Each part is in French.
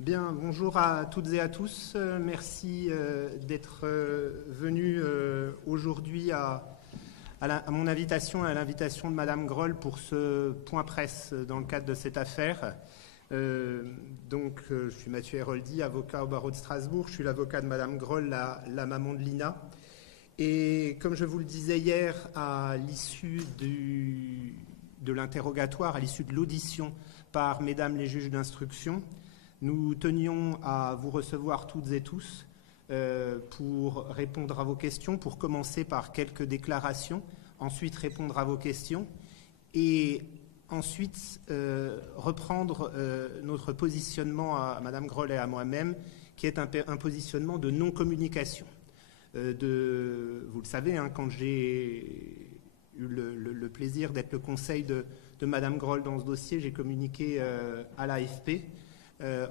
Bien, bonjour à toutes et à tous. Merci d'être venus aujourd'hui à mon invitation, à l'invitation de Madame Groll pour ce point presse dans le cadre de cette affaire. Je suis Mathieu Héroldi, avocat au barreau de Strasbourg. Je suis l'avocat de Madame Groll, la maman de Lina. Et comme je vous le disais hier, à l'issue de l'interrogatoire, à l'issue de l'audition par Mesdames les juges d'instruction, nous tenions à vous recevoir toutes et tous pour répondre à vos questions, pour commencer par quelques déclarations, ensuite répondre à vos questions et ensuite reprendre notre positionnement à Madame Groll et à moi-même, qui est un positionnement de non-communication. Vous le savez, quand j'ai eu le plaisir d'être le conseil de Madame Groll dans ce dossier, j'ai communiqué à l'AFP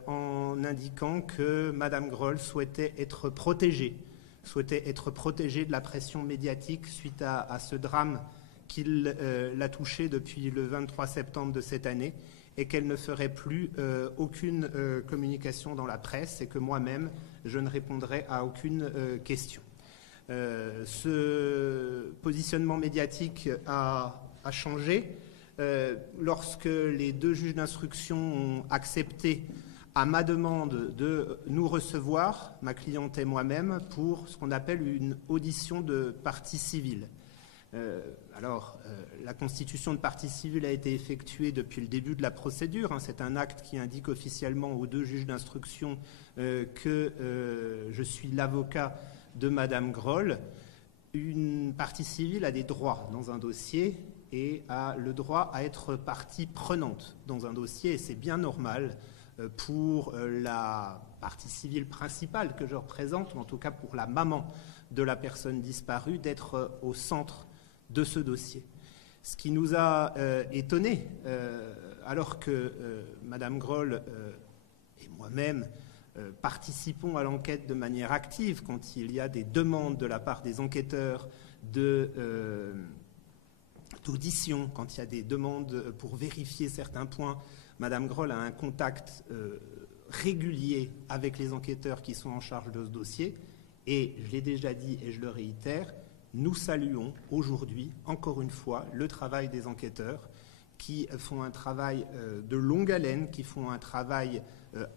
en indiquant que Madame Groll souhaitait être protégée de la pression médiatique suite à ce drame qui l'a touchée depuis le 23 septembre de cette année et qu'elle ne ferait plus aucune communication dans la presse et que moi-même, je ne répondrais à aucune question. Ce positionnement médiatique a changé lorsque les deux juges d'instruction ont accepté à ma demande de nous recevoir, ma cliente et moi-même, pour ce qu'on appelle une audition de partie civile. La constitution de partie civile a été effectuée depuis le début de la procédure. C'est un acte qui indique officiellement aux deux juges d'instruction que je suis l'avocat de Madame Groll. Une partie civile a des droits dans un dossier et a le droit à être partie prenante dans un dossier, et c'est bien normal pour la partie civile principale que je représente, ou en tout cas pour la maman de la personne disparue, d'être au centre de ce dossier. Ce qui nous a étonnés, alors que Madame Groll et moi-même participons à l'enquête de manière active quand il y a des demandes de la part des enquêteurs d'audition, quand il y a des demandes pour vérifier certains points. Madame Groll a un contact régulier avec les enquêteurs qui sont en charge de ce dossier. Et je l'ai déjà dit et je le réitère, nous saluons aujourd'hui, encore une fois, le travail des enquêteurs qui font un travail de longue haleine, qui font un travail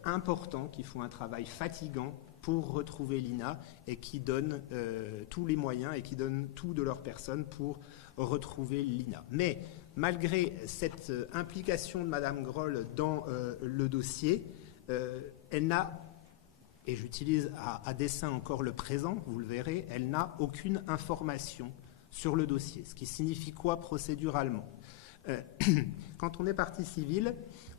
important, qui font un travail fatigant pour retrouver Lina et qui donnent tous les moyens et qui donnent tout de leur personne pour retrouver Lina. Mais malgré cette implication de Madame Groll dans le dossier, elle n'a, et j'utilise à dessein encore le présent, vous le verrez, elle n'a aucune information sur le dossier. Ce qui signifie quoi procéduralement ? Quand on est partie civile,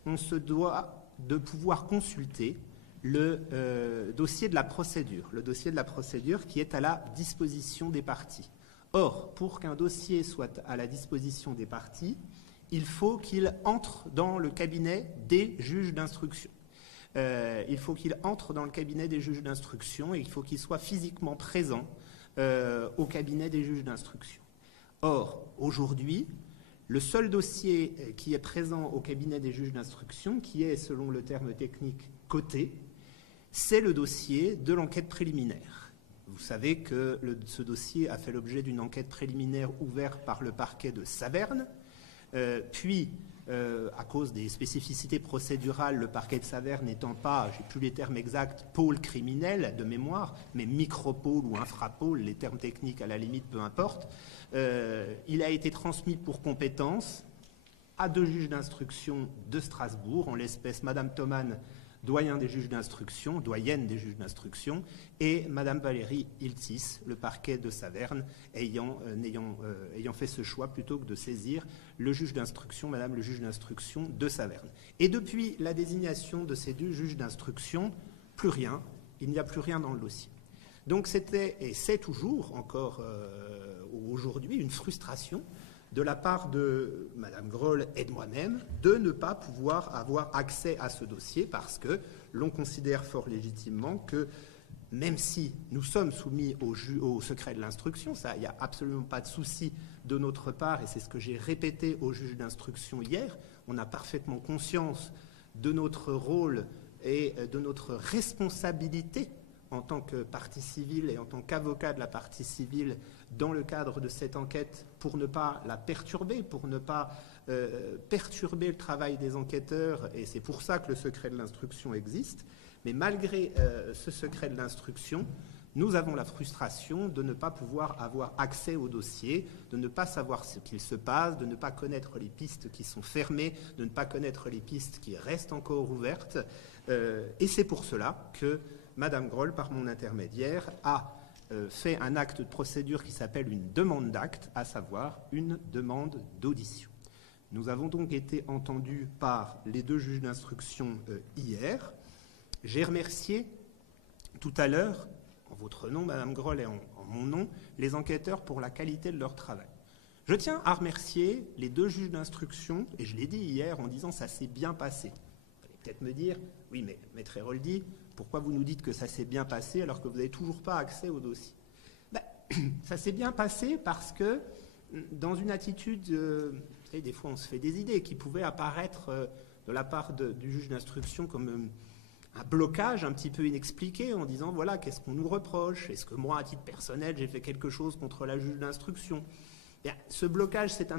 on se doit de pouvoir consulter le dossier de la procédure, qui est à la disposition des parties. Or, pour qu'un dossier soit à la disposition des parties, il faut qu'il entre dans le cabinet des juges d'instruction. Et il faut qu'il soit physiquement présent au cabinet des juges d'instruction. Or, aujourd'hui, le seul dossier qui est présent au cabinet des juges d'instruction, qui est, selon le terme technique, coté, c'est le dossier de l'enquête préliminaire. Vous savez que ce dossier a fait l'objet d'une enquête préliminaire ouverte par le parquet de Saverne, puis, à cause des spécificités procédurales, le parquet de Saverne n'étant pas, j'ai plus les termes exacts, pôle criminel de mémoire, mais micropôle ou infrapôle, les termes techniques à la limite, peu importe, il a été transmis pour compétence à deux juges d'instruction de Strasbourg, en l'espèce Madame Thoman, doyenne des juges d'instruction, et Madame Valérie Iltis, le parquet de Saverne, ayant fait ce choix plutôt que de saisir le juge d'instruction, Madame le juge d'instruction de Saverne. Et depuis la désignation de ces deux juges d'instruction, plus rien, il n'y a plus rien dans le dossier. Donc c'était, et c'est toujours encore aujourd'hui, une frustration de la part de Madame Groll et de moi-même de ne pas pouvoir avoir accès à ce dossier parce que l'on considère fort légitimement que même si nous sommes soumis au secret de l'instruction, ça, il n'y a absolument pas de souci de notre part, et c'est ce que j'ai répété au juge d'instruction hier, on a parfaitement conscience de notre rôle et de notre responsabilité en tant que partie civile et en tant qu'avocat de la partie civile dans le cadre de cette enquête pour ne pas la perturber, pour ne pas perturber le travail des enquêteurs, et c'est pour ça que le secret de l'instruction existe. Mais malgré ce secret de l'instruction, nous avons la frustration de ne pas pouvoir avoir accès au dossier, de ne pas savoir ce qu'il se passe, de ne pas connaître les pistes qui sont fermées, de ne pas connaître les pistes qui restent encore ouvertes. Et c'est pour cela que Madame Groll, par mon intermédiaire, a fait un acte de procédure qui s'appelle une demande d'acte, à savoir une demande d'audition. Nous avons donc été entendus par les 2 juges d'instruction hier. J'ai remercié tout à l'heure, en votre nom, Madame Groll, et en mon nom, les enquêteurs pour la qualité de leur travail. Je tiens à remercier les 2 juges d'instruction, et je l'ai dit hier en disant « ça s'est bien passé ». Vous allez peut-être me dire « oui, mais Maître Héroldi, pourquoi vous nous dites que ça s'est bien passé alors que vous n'avez toujours pas accès au dossier ?» Ça s'est bien passé parce que dans une attitude, vous savez, des fois on se fait des idées qui pouvaient apparaître de la part du juge d'instruction comme un blocage un petit peu inexpliqué en disant voilà, qu'est-ce qu'on nous reproche? Est-ce que moi, à titre personnel, j'ai fait quelque chose contre la juge d'instruction? Ce blocage, c'est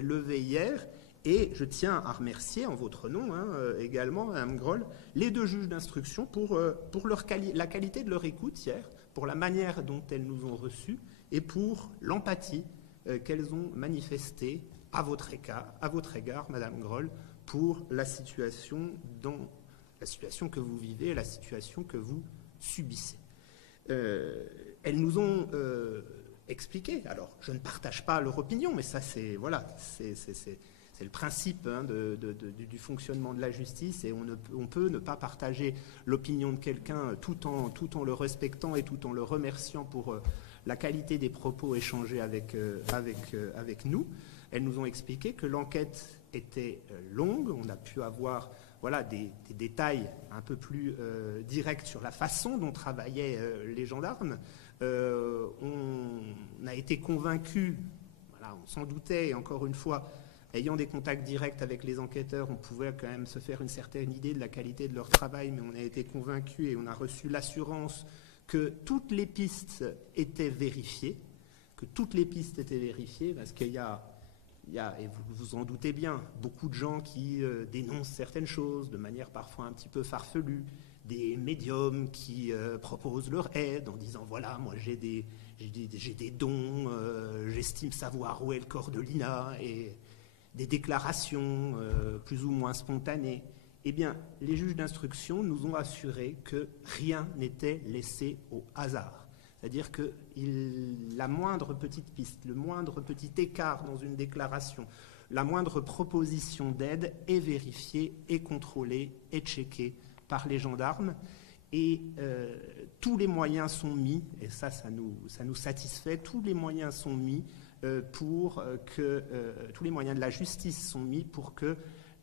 levé hier, et je tiens à remercier en votre nom également, Mme Groll, les 2 juges d'instruction pour la qualité de leur écoute hier, pour la manière dont elles nous ont reçus et pour l'empathie qu'elles ont manifestée à votre égard, Mme Groll, pour la situation que vous vivez, la situation que vous subissez. Elles nous ont expliqué, alors je ne partage pas leur opinion, mais ça c'est le principe du fonctionnement de la justice, et on peut ne pas partager l'opinion de quelqu'un tout en le respectant et tout en le remerciant pour la qualité des propos échangés avec nous. Elles nous ont expliqué que l'enquête était longue, on a pu avoir des détails un peu plus directs sur la façon dont travaillaient les gendarmes. On a été convaincus, on s'en doutait, et encore une fois, ayant des contacts directs avec les enquêteurs, on pouvait quand même se faire une certaine idée de la qualité de leur travail, mais on a été convaincus et on a reçu l'assurance que toutes les pistes étaient vérifiées, parce qu'il y a, et vous vous en doutez bien, beaucoup de gens qui dénoncent certaines choses de manière parfois un petit peu farfelue, des médiums qui proposent leur aide en disant voilà, moi j'ai des dons, j'estime savoir où est le corps de Lina, et des déclarations plus ou moins spontanées. Eh bien, les juges d'instruction nous ont assuré que rien n'était laissé au hasard. C'est-à-dire que la moindre petite piste, le moindre petit écart dans une déclaration, la moindre proposition d'aide est vérifiée, est contrôlée, est checkée par les gendarmes. Et tous les moyens sont mis, et ça nous satisfait, tous les moyens sont mis tous les moyens de la justice sont mis pour que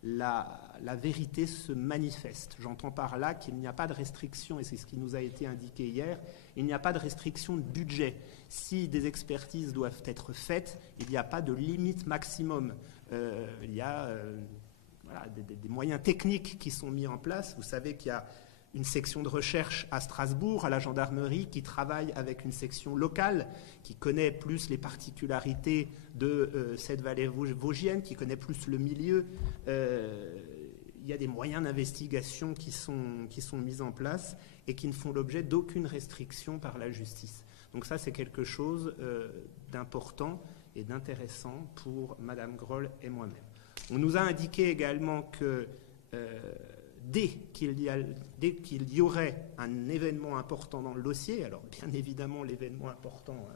la vérité se manifeste. J'entends par là qu'il n'y a pas de restriction, et c'est ce qui nous a été indiqué hier, il n'y a pas de restriction de budget. Si des expertises doivent être faites, il n'y a pas de limite maximum. Il y a des moyens techniques qui sont mis en place. Vous savez qu'il y a une section de recherche à Strasbourg, à la gendarmerie, qui travaille avec une section locale, qui connaît plus les particularités de cette vallée vosgienne, qui connaît plus le milieu. Il y a des moyens d'investigation qui sont mis en place et qui ne font l'objet d'aucune restriction par la justice. Donc ça, c'est quelque chose d'important et d'intéressant pour Madame Groll et moi-même. On nous a indiqué également que dès qu'il y aurait un événement important dans le dossier, alors bien évidemment l'événement important,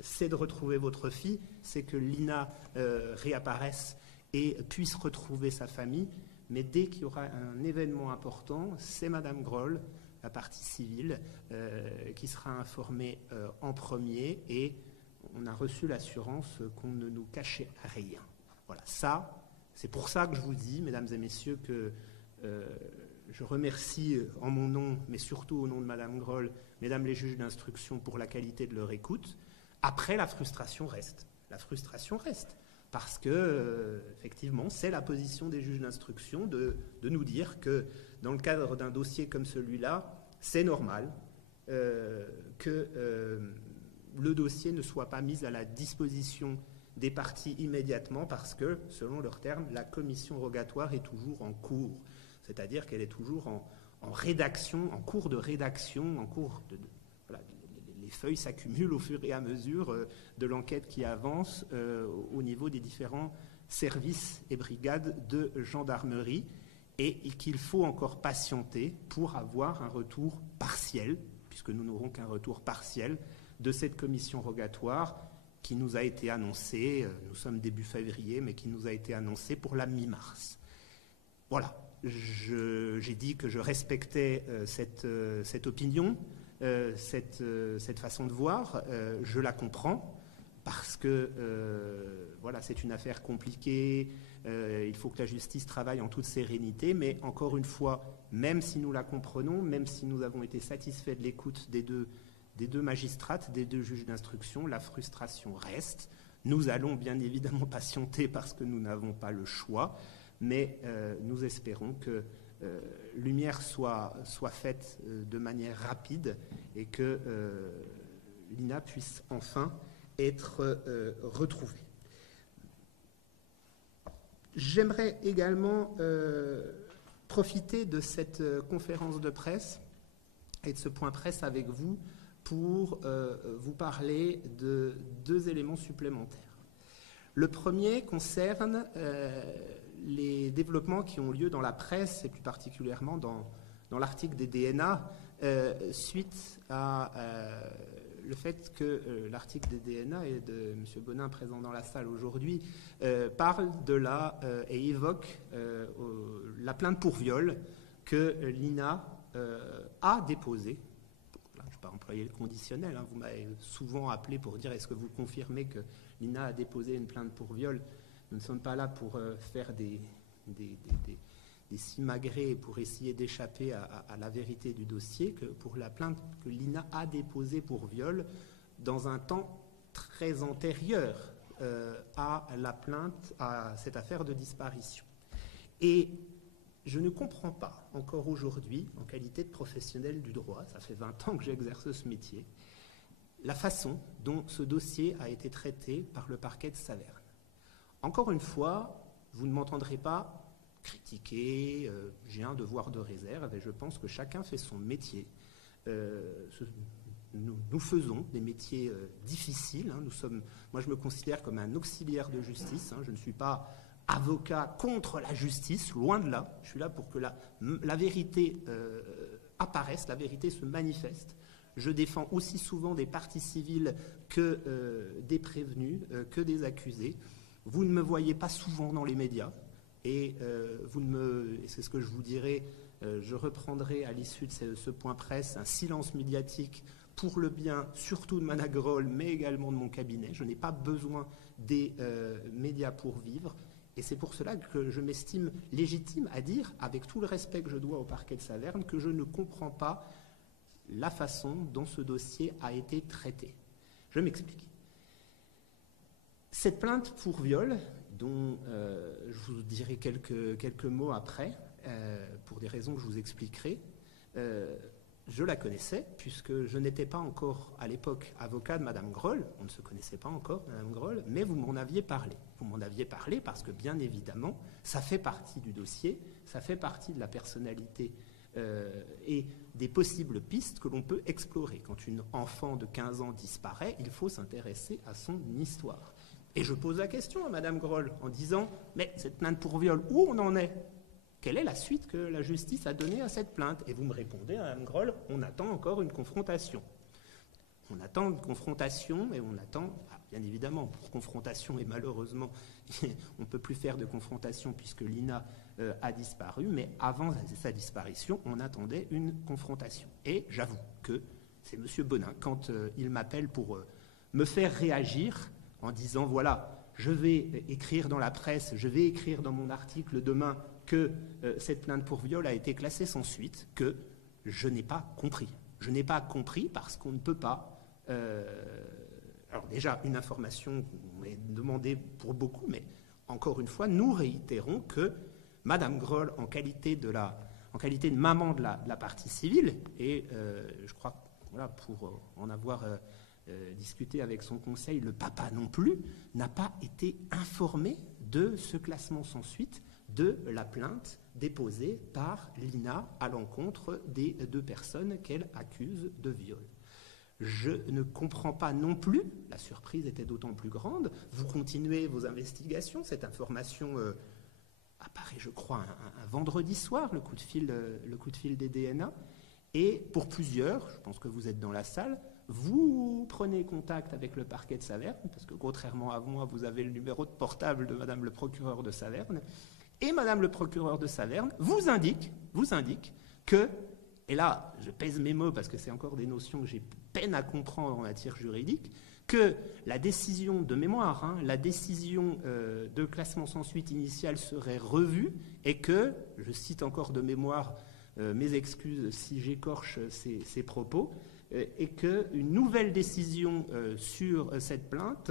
c'est de retrouver votre fille, c'est que Lina réapparaisse et puisse retrouver sa famille, mais dès qu'il y aura un événement important, c'est Madame Groll, la partie civile, qui sera informée en premier, et on a reçu l'assurance qu'on ne nous cachait rien. Voilà, ça, c'est pour ça que je vous dis, mesdames et messieurs, que je remercie en mon nom, mais surtout au nom de Madame Groll, mesdames les juges d'instruction, pour la qualité de leur écoute. Après, la frustration reste. La frustration reste. parce que, effectivement, c'est la position des juges d'instruction de nous dire que dans le cadre d'un dossier comme celui-là, c'est normal que le dossier ne soit pas mis à la disposition des parties immédiatement parce que, selon leurs termes, la commission rogatoire est toujours en cours, c'est-à-dire qu'elle est toujours en rédaction, en cours de rédaction, en cours de voilà, les feuilles s'accumulent au fur et à mesure de l'enquête qui avance au niveau des différents services et brigades de gendarmerie, et qu'il faut encore patienter pour avoir un retour partiel, puisque nous n'aurons qu'un retour partiel de cette commission rogatoire qui nous a été annoncée, nous sommes début février, mais qui nous a été annoncée pour la mi-mars. Voilà, j'ai dit que je respectais cette opinion, cette façon de voir, je la comprends, parce que voilà, c'est une affaire compliquée, il faut que la justice travaille en toute sérénité, mais encore une fois, même si nous la comprenons, même si nous avons été satisfaits de l'écoute des deux magistrates, des deux juges d'instruction, la frustration reste. Nous allons bien évidemment patienter parce que nous n'avons pas le choix, mais nous espérons que lumière soit faite de manière rapide et que l'INA puisse enfin être retrouvée. J'aimerais également profiter de cette conférence de presse et de ce point presse avec vous pour vous parler de deux éléments supplémentaires. Le premier concerne les développements qui ont lieu dans la presse, et plus particulièrement dans l'article des DNA, suite à le fait que l'article des DNA, et de M. Bonin présent dans la salle aujourd'hui, parle de et évoque la plainte pour viol que l'INA a déposée. Je ne vais pas employer le conditionnel, hein, vous m'avez souvent appelé pour dire est-ce que vous confirmez que l'INA a déposé une plainte pour viol. Nous ne sommes pas là pour faire des simagrées pour essayer d'échapper à la vérité du dossier, que pour la plainte que l'INA a déposée pour viol dans un temps très antérieur à la plainte, à cette affaire de disparition. Et je ne comprends pas, encore aujourd'hui, en qualité de professionnel du droit, ça fait 20 ans que j'exerce ce métier, la façon dont ce dossier a été traité par le parquet de Saverne. Encore une fois, vous ne m'entendrez pas critiquer, j'ai un devoir de réserve et je pense que chacun fait son métier. Nous faisons des métiers difficiles. Hein, moi, je me considère comme un auxiliaire de justice. Hein, je ne suis pas avocat contre la justice, loin de là. Je suis là pour que la vérité apparaisse, la vérité se manifeste. Je défends aussi souvent des parties civiles que des prévenus, que des accusés. Vous ne me voyez pas souvent dans les médias. Et c'est ce que je vous dirai, je reprendrai à l'issue de ce point presse un silence médiatique pour le bien, surtout de Managrol, mais également de mon cabinet. Je n'ai pas besoin des médias pour vivre. Et c'est pour cela que je m'estime légitime à dire, avec tout le respect que je dois au parquet de Saverne, que je ne comprends pas la façon dont ce dossier a été traité. Je m'explique. Cette plainte pour viol, dont je vous dirai quelques mots après, pour des raisons que je vous expliquerai, je la connaissais, puisque je n'étais pas encore, à l'époque, avocat de Mme Groll. On ne se connaissait pas encore, Mme Groll, mais vous m'en aviez parlé. Vous m'en aviez parlé parce que, bien évidemment, ça fait partie du dossier, ça fait partie de la personnalité et des possibles pistes que l'on peut explorer. Quand une enfant de 15 ans disparaît, il faut s'intéresser à son histoire. Et je pose la question à Mme Groll en disant « Mais cette plainte pour viol, où on en est ? Quelle est la suite que la justice a donnée à cette plainte ?» Et vous me répondez, Mme Groll, « On attend encore une confrontation. » On attend une confrontation et on attend, bien évidemment, pour confrontation, et malheureusement, on ne peut plus faire de confrontation puisque l'INA a disparu, mais avant sa disparition, on attendait une confrontation. Et j'avoue que c'est M. Bonin, quand il m'appelle pour me faire réagir, en disant, voilà, je vais écrire dans la presse, je vais écrire dans mon article demain que cette plainte pour viol a été classée sans suite, que je n'ai pas compris. Je n'ai pas compris parce qu'on ne peut pas... alors déjà, une information on est demandé pour beaucoup, mais encore une fois, nous réitérons que Madame Groll, en qualité de maman de la partie civile, et je crois que voilà, pour en avoir discuté avec son conseil, le papa non plus, n'a pas été informé de ce classement sans suite de la plainte déposée par l'INA à l'encontre des 2 personnes qu'elle accuse de viol. Je ne comprends pas non plus, la surprise était d'autant plus grande, vous continuez vos investigations, cette information apparaît, je crois, un vendredi soir, le coup de fil des DNA, et pour plusieurs, je pense que vous êtes dans la salle, vous prenez contact avec le parquet de Saverne, parce que contrairement à moi, vous avez le numéro de portable de Madame le procureur de Saverne, et Madame le procureur de Saverne vous indique que, et là, je pèse mes mots parce que c'est encore des notions que j'ai peine à comprendre en matière juridique, que la décision de mémoire, la décision de classement sans suite initiale serait revue et que, je cite encore de mémoire, mes excuses si j'écorche ces propos, et qu'une nouvelle décision sur cette plainte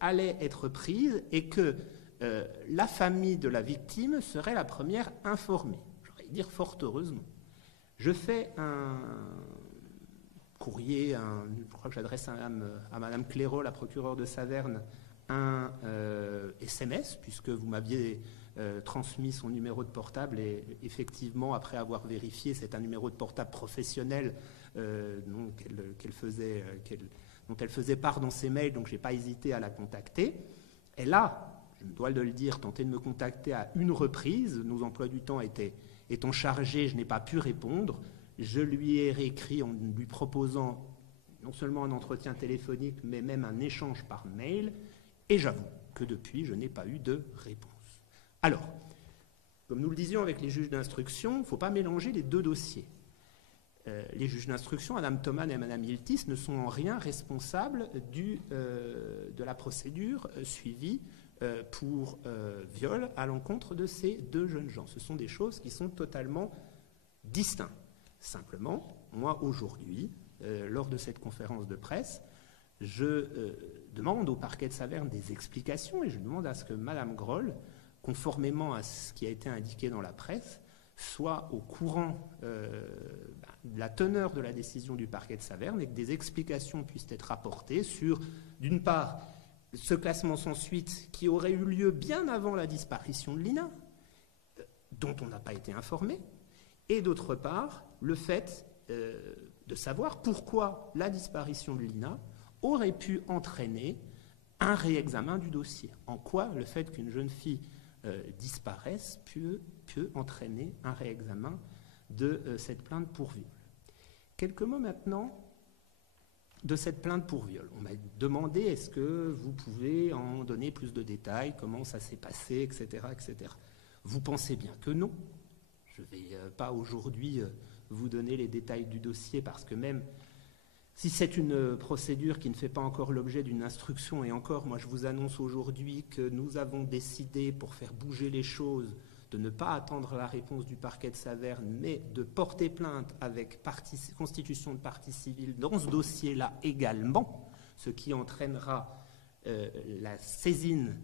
allait être prise et que la famille de la victime serait la première informée. J'aurais dire fort heureusement. Je fais un courrier, je crois que j'adresse à Madame Clairaut, la procureure de Saverne, un SMS, puisque vous m'aviez transmis son numéro de portable et effectivement, après avoir vérifié, c'est un numéro de portable professionnel dont elle faisait part dans ses mails, donc je n'ai pas hésité à la contacter. Elle a, je me dois de le dire, tenté de me contacter à une reprise. Nos emplois du temps étant chargés, je n'ai pas pu répondre. Je lui ai réécrit en lui proposant non seulement un entretien téléphonique, mais même un échange par mail. Et j'avoue que depuis, je n'ai pas eu de réponse. Alors, comme nous le disions avec les juges d'instruction, il ne faut pas mélanger les 2 dossiers. Les juges d'instruction, Mme Thoman et Mme Iltis, ne sont en rien responsables de la procédure suivie pour viol à l'encontre de ces 2 jeunes gens. Ce sont des choses qui sont totalement distinctes. Simplement, moi, aujourd'hui, lors de cette conférence de presse, je demande au parquet de Saverne des explications et je demande à ce que Mme Groll, conformément à ce qui a été indiqué dans la presse, soit au courant de la teneur de la décision du parquet de Saverne et que des explications puissent être apportées sur, d'une part, ce classement sans suite qui aurait eu lieu bien avant la disparition de Lina, dont on n'a pas été informé, et d'autre part, le fait de savoir pourquoi la disparition de Lina aurait pu entraîner un réexamen du dossier. En quoi le fait qu'une jeune fille disparaisse peut entraîner un réexamen de cette plainte pour viol. Quelques mots maintenant de cette plainte pour viol. On m'a demandé est-ce que vous pouvez en donner plus de détails, comment ça s'est passé, etc., etc. Vous pensez bien que non. Je ne vais pas aujourd'hui vous donner les détails du dossier parce que même si c'est une procédure qui ne fait pas encore l'objet d'une instruction, et encore, moi je vous annonce aujourd'hui que nous avons décidé, pour faire bouger les choses, de ne pas attendre la réponse du parquet de Saverne, mais de porter plainte avec constitution de partie civile dans ce dossier-là également, ce qui entraînera la saisine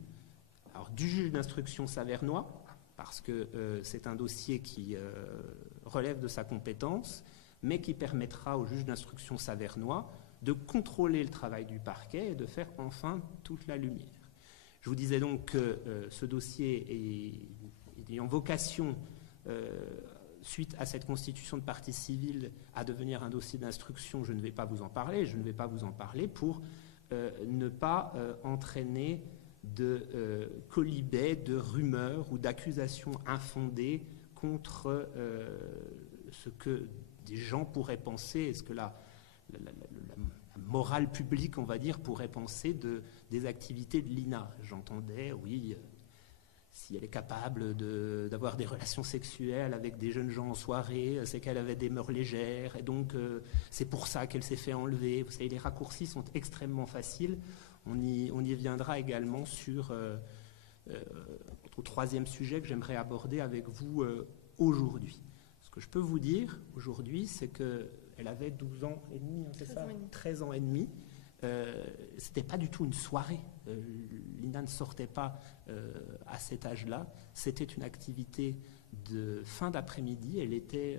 du juge d'instruction savernois, parce que c'est un dossier qui relève de sa compétence, mais qui permettra au juge d'instruction savernois de contrôler le travail du parquet et de faire enfin toute la lumière. Je vous disais donc que ce dossier ayant vocation, suite à cette constitution de partie civile, à devenir un dossier d'instruction, je ne vais pas vous en parler. Je ne vais pas vous en parler pour ne pas entraîner de colibets, de rumeurs ou d'accusations infondées contre ce que des gens pourraient penser, et ce que la morale publique, on va dire, pourrait penser des activités de l'INA. J'entendais, oui, si elle est capable d'avoir des relations sexuelles avec des jeunes gens en soirée, c'est qu'elle avait des mœurs légères, et donc c'est pour ça qu'elle s'est fait enlever. Vous savez, les raccourcis sont extrêmement faciles. On y viendra également sur au 3e sujet que j'aimerais aborder avec vous aujourd'hui. Ce que je peux vous dire aujourd'hui, c'est qu'elle avait 12 ans et demi, c'est ça ? 13 ans et demi. c'était pas du tout une soirée. Lina ne sortait pas à cet âge-là. C'était une activité de fin d'après-midi. Elle était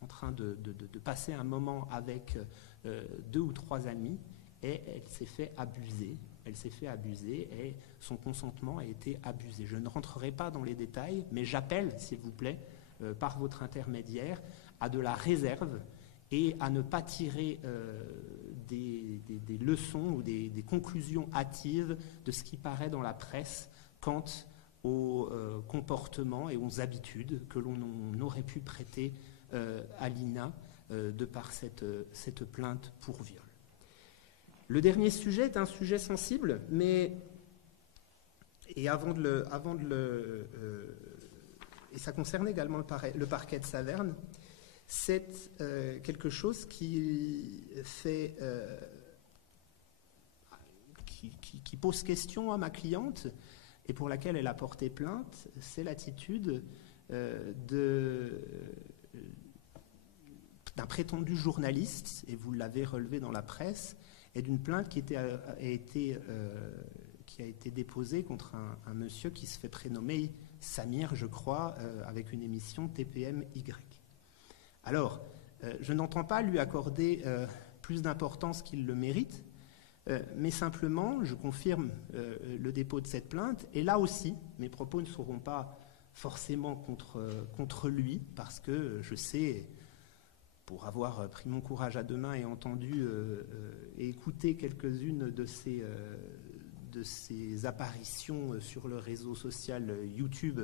en train de passer un moment avec 2 ou 3 amis et elle s'est fait abuser. Elle s'est fait abuser et son consentement a été abusé. Je ne rentrerai pas dans les détails, mais j'appelle, s'il vous plaît, par votre intermédiaire, à de la réserve et à ne pas tirer des leçons ou des conclusions hâtives de ce qui paraît dans la presse quant aux comportements et aux habitudes que l'on aurait pu prêter à Lina de par cette plainte pour viol. Le dernier sujet est un sujet sensible, mais et et ça concerne également le parquet de Saverne. C'est quelque chose qui fait qui pose question à ma cliente et pour laquelle elle a porté plainte. C'est l'attitude d'un prétendu journaliste, et vous l'avez relevé dans la presse, et d'une plainte qui a été déposée contre un monsieur qui se fait prénommer Samir, je crois, avec une émission TPM-Y. Alors, je n'entends pas lui accorder plus d'importance qu'il le mérite, mais simplement, je confirme le dépôt de cette plainte, et là aussi, mes propos ne seront pas forcément contre lui, parce que je sais, pour avoir pris mon courage à deux mains et entendu et écouté quelques-unes de ses apparitions sur le réseau social YouTube,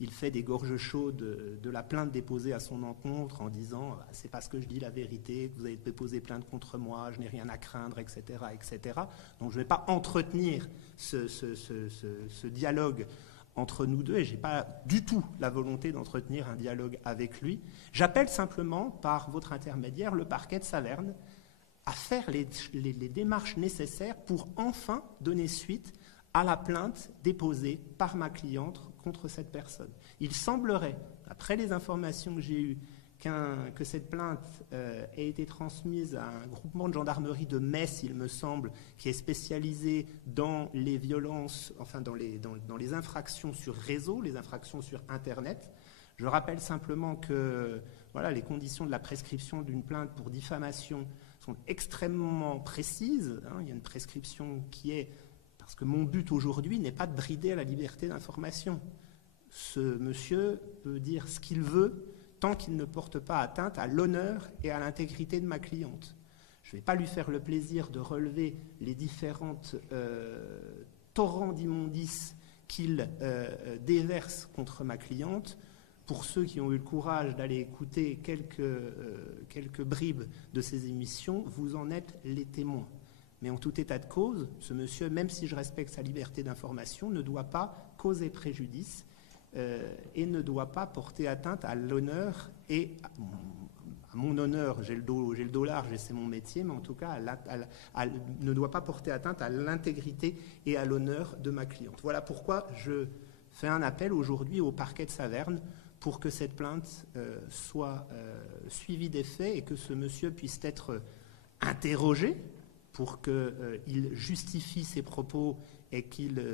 il fait des gorges chaudes de la plainte déposée à son encontre en disant « c'est parce que je dis la vérité que vous avez déposé plainte contre moi, je n'ai rien à craindre, etc. etc. » Donc je ne vais pas entretenir ce dialogue entre nous deux, et je n'ai pas du tout la volonté d'entretenir un dialogue avec lui. J'appelle simplement, par votre intermédiaire, le parquet de Saverne à faire les démarches nécessaires pour enfin donner suite à la plainte déposée par ma cliente contre cette personne. Il semblerait, après les informations que j'ai eues, que cette plainte ait été transmise à un groupement de gendarmerie de Metz, il me semble, qui est spécialisé dans les violences, enfin dans les infractions sur réseau, les infractions sur Internet. Je rappelle simplement que voilà, les conditions de la prescription d'une plainte pour diffamation sont extrêmement précises. Il y a une prescription qui est... Parce que mon but aujourd'hui n'est pas de brider à la liberté d'information. Ce monsieur peut dire ce qu'il veut tant qu'il ne porte pas atteinte à l'honneur et à l'intégrité de ma cliente. Je ne vais pas lui faire le plaisir de relever les différentes torrents d'immondices qu'il déverse contre ma cliente. Pour ceux qui ont eu le courage d'aller écouter quelques bribes de ces émissions, vous en êtes les témoins. Mais en tout état de cause, ce monsieur, même si je respecte sa liberté d'information, ne doit pas causer préjudice et ne doit pas porter atteinte à l'honneur et à mon honneur. J'ai le dos large et c'est mon métier, mais en tout cas, ne doit pas porter atteinte à l'intégrité et à l'honneur de ma cliente. Voilà pourquoi je fais un appel aujourd'hui au parquet de Saverne pour que cette plainte soit suivie des faits et que ce monsieur puisse être interrogé pour qu'il justifie ses propos et qu'il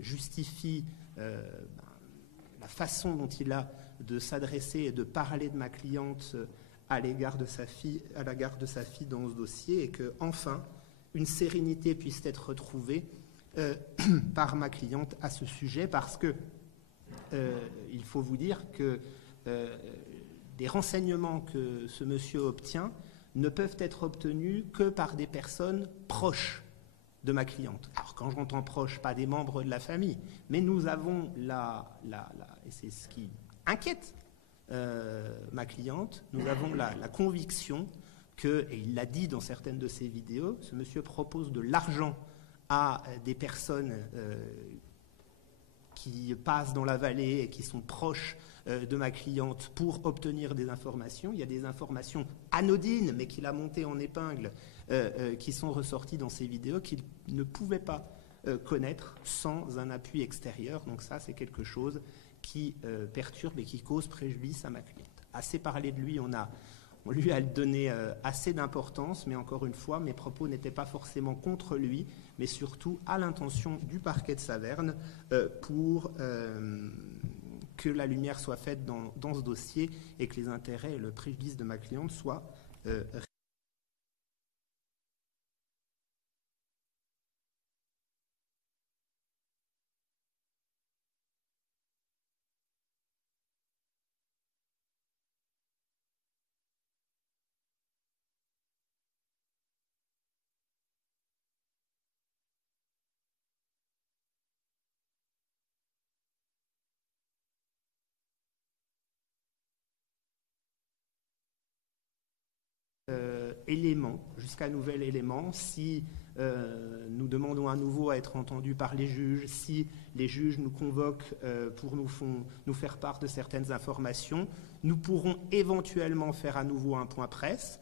justifie la façon dont il a de s'adresser et de parler de ma cliente à l'égard de sa fille dans ce dossier, et que enfin une sérénité puisse être retrouvée par ma cliente à ce sujet, parce que il faut vous dire que des renseignements que ce monsieur obtient ne peuvent être obtenus que par des personnes proches de ma cliente. Alors quand j'entends proche, pas des membres de la famille, mais nous avons et c'est ce qui inquiète ma cliente, nous avons la conviction que, et il l'a dit dans certaines de ses vidéos, ce monsieur propose de l'argent à des personnes qui passent dans la vallée et qui sont proches de ma cliente pour obtenir des informations. Il y a des informations anodines, mais qu'il a montées en épingle, qui sont ressorties dans ces vidéos qu'il ne pouvait pas connaître sans un appui extérieur. Donc ça, c'est quelque chose qui perturbe et qui cause préjudice à ma cliente. Assez parlé de lui, on on lui a donné assez d'importance, mais encore une fois, mes propos n'étaient pas forcément contre lui, mais surtout à l'intention du parquet de Saverne pour que la lumière soit faite dans ce dossier et que les intérêts et le préjudice de ma cliente soient élément, jusqu'à nouvel élément, si nous demandons à nouveau à être entendus par les juges, si les juges nous convoquent pour nous faire part de certaines informations, nous pourrons éventuellement faire à nouveau un point presse.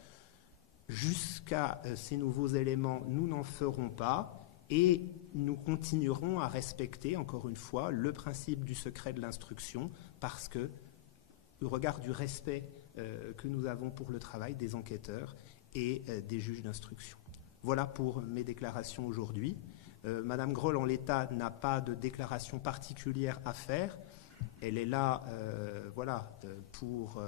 Jusqu'à ces nouveaux éléments, nous n'en ferons pas et nous continuerons à respecter, encore une fois, le principe du secret de l'instruction parce que, au regard du respect que nous avons pour le travail des enquêteurs et des juges d'instruction. Voilà pour mes déclarations aujourd'hui. Madame Groll, en l'état, n'a pas de déclaration particulière à faire. Elle est là pour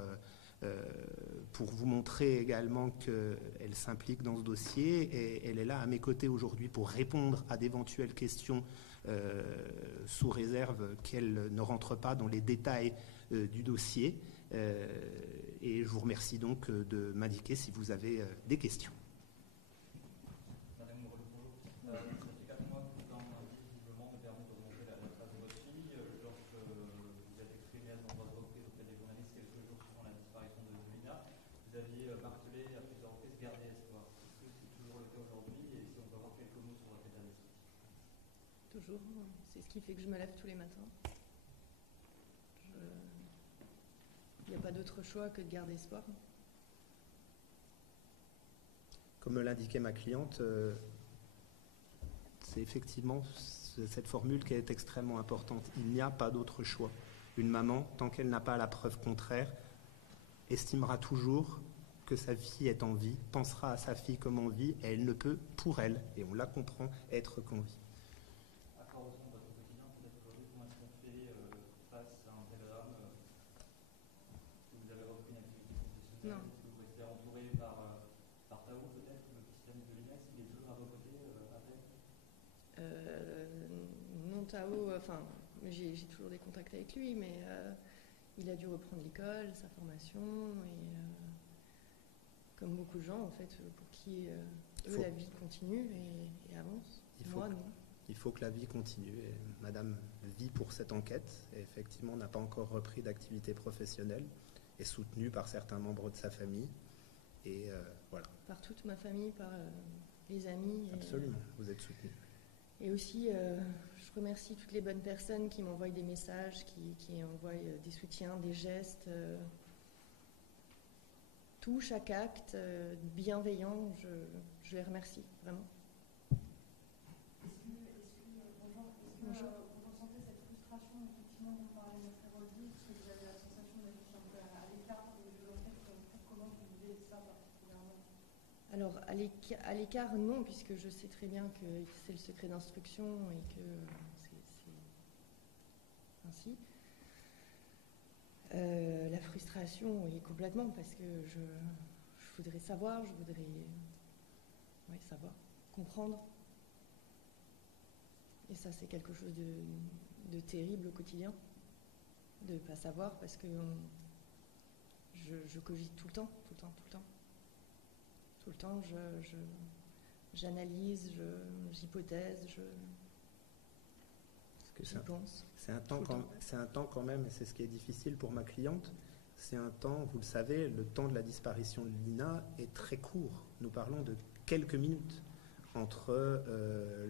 vous montrer également qu'elle s'implique dans ce dossier et elle est là à mes côtés aujourd'hui pour répondre à d'éventuelles questions sous réserve qu'elle ne rentre pas dans les détails du dossier. Et je vous remercie donc de m'indiquer si vous avez des questions. Madame Moreau, ça fait 4 mois que vous en visiblement me permet de remonter la trace de votre fille. Lorsque vous êtes exprimé à de nombreuses reprises auprès des journalistes quelques jours suivant la disparition de Julina, vous aviez martelé à plusieurs reprises garder espoir. Est-ce que c'est toujours le cas aujourd'hui et si on peut avoir quelques mots sur votre état d'esprit? Toujours, c'est ce qui fait que je me lève tous les matins. Il n'y a pas d'autre choix que de garder espoir. Comme me l'indiquait ma cliente, c'est effectivement cette formule qui est extrêmement importante. Il n'y a pas d'autre choix. Une maman, tant qu'elle n'a pas la preuve contraire, estimera toujours que sa fille est en vie, pensera à sa fille comme en vie, et elle ne peut, pour elle, et on la comprend, être qu'en vie. À quoi ressemble votre quotidien peut-être aujourd'hui? Comment est-ce qu'on fait face à un tel drame? Vous avez repris une activité professionnelle? Non. Est-ce que vous restez entouré par Tao peut-être, le petit ami de l'INES? Il est toujours à vos côtés à peine? Non, Tao, j'ai toujours des contacts avec lui, mais il a dû reprendre l'école, sa formation, et comme beaucoup de gens, en fait, pour qui la vie continue et avance. Moi, non. Il faut que la vie continue. Et Madame vit pour cette enquête et effectivement n'a pas encore repris d'activité professionnelle, est soutenue par certains membres de sa famille. Et voilà. Par toute ma famille, par les amis. Absolument, vous êtes soutenue. Et aussi, je remercie toutes les bonnes personnes qui m'envoient des messages, qui envoient des soutiens, des gestes. Tout, chaque acte bienveillant, je les remercie, vraiment. Bonjour. Vous ressentez cette frustration, effectivement, dont parlait Maître Héroldi, parce que vous avez la sensation d'être un peu à l'écart de l'enquête, comment vous vivez ça particulièrement? Alors, à l'écart, non, puisque je sais très bien que c'est le secret d'instruction et que c'est ainsi. La frustration, oui, complètement, parce que je voudrais savoir, savoir, comprendre. Et ça, c'est quelque chose de terrible au quotidien, de ne pas savoir, parce que je cogite tout le temps. Tout le temps, j'analyse, j'hypothèse, j'y pense. C'est un temps quand même, et c'est ce qui est difficile pour ma cliente. C'est un temps, vous le savez, le temps de la disparition de Lina est très court. Nous parlons de quelques minutes entre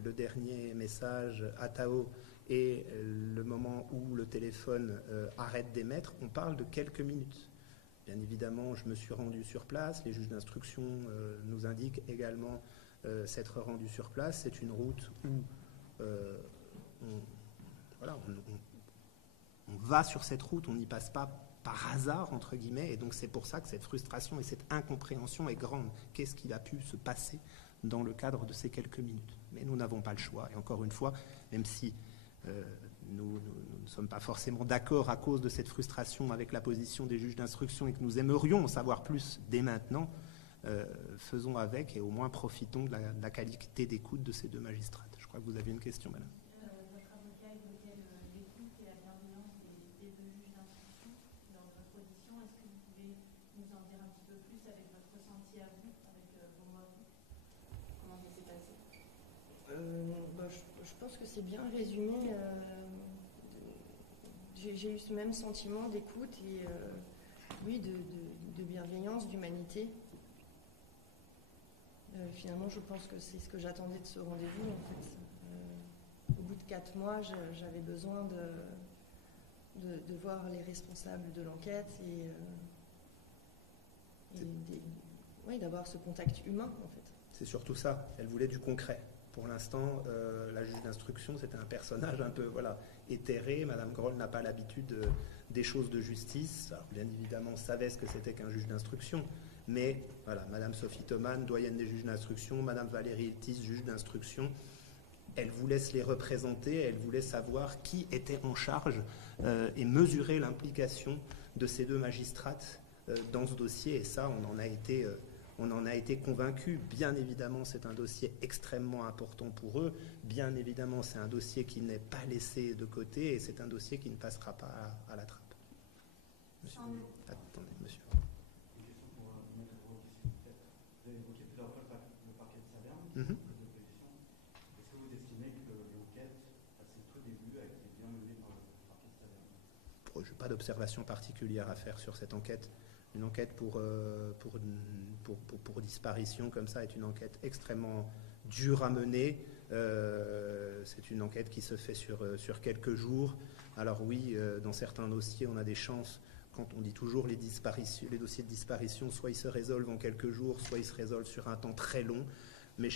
le dernier message à Tao et le moment où le téléphone arrête d'émettre. On parle de quelques minutes. Bien évidemment, je me suis rendu sur place. Les juges d'instruction nous indiquent également s'être rendus sur place. C'est une route où on va sur cette route. On n'y passe pas par hasard, entre guillemets, et donc c'est pour ça que cette frustration et cette incompréhension est grande. Qu'est-ce qui a pu se passer dans le cadre de ces quelques minutes? Mais nous n'avons pas le choix, et encore une fois, même si nous ne sommes pas forcément d'accord à cause de cette frustration avec la position des juges d'instruction et que nous aimerions en savoir plus dès maintenant, faisons avec et au moins profitons de la qualité d'écoute de ces deux magistrates. Je crois que vous aviez une question, madame. Votre avocat évoquait l'écoute et la bienveillance des deux juges d'instruction dans votre audition. Est-ce que vous pouvez nous en dire un petit peu plus avec votre ressenti à vous, avec vos mots à vous? Comment ça s'est passé? Je pense que c'est bien résumé. J'ai eu ce même sentiment d'écoute et oui, de bienveillance, d'humanité. Finalement, je pense que c'est ce que j'attendais de ce rendez-vous. En fait. Au bout de 4 mois, j'avais besoin de voir les responsables de l'enquête et d'avoir ce contact humain, en fait. C'est surtout ça. Elle voulait du concret. Pour l'instant, la juge d'instruction, c'était un personnage un peu éthéré. Madame Groll n'a pas l'habitude des choses de justice. Alors, bien évidemment, savait ce que c'était qu'un juge d'instruction. Mais voilà, Madame Sophie Thoman, doyenne des juges d'instruction, Madame Valérie Iltis, juge d'instruction, elle voulait se les représenter, elle voulait savoir qui était en charge et mesurer l'implication de ces deux magistrates dans ce dossier. Et ça, on en a été convaincus. Bien évidemment, c'est un dossier extrêmement important pour eux. Bien évidemment, c'est un dossier qui n'est pas laissé de côté et c'est un dossier qui ne passera pas à la trappe. Monsieur. Attendez, monsieur. Une question pour Maître Groll, s'il vous plaît. Vous avez évoqué plusieurs fois le parquet de Saverne, Mhm. Est-ce que vous estimez que l'enquête, à ses tout débuts, a été bien menée par le parquet de Saverne? Je n'ai pas d'observation particulière à faire sur cette enquête. Une enquête pour disparition comme ça est une enquête extrêmement dure à mener. C'est une enquête qui se fait sur quelques jours. Alors oui, dans certains dossiers, on a des chances. Quand on dit toujours les dossiers de disparition, soit ils se résolvent en quelques jours, soit ils se résolvent sur un temps très long. Mais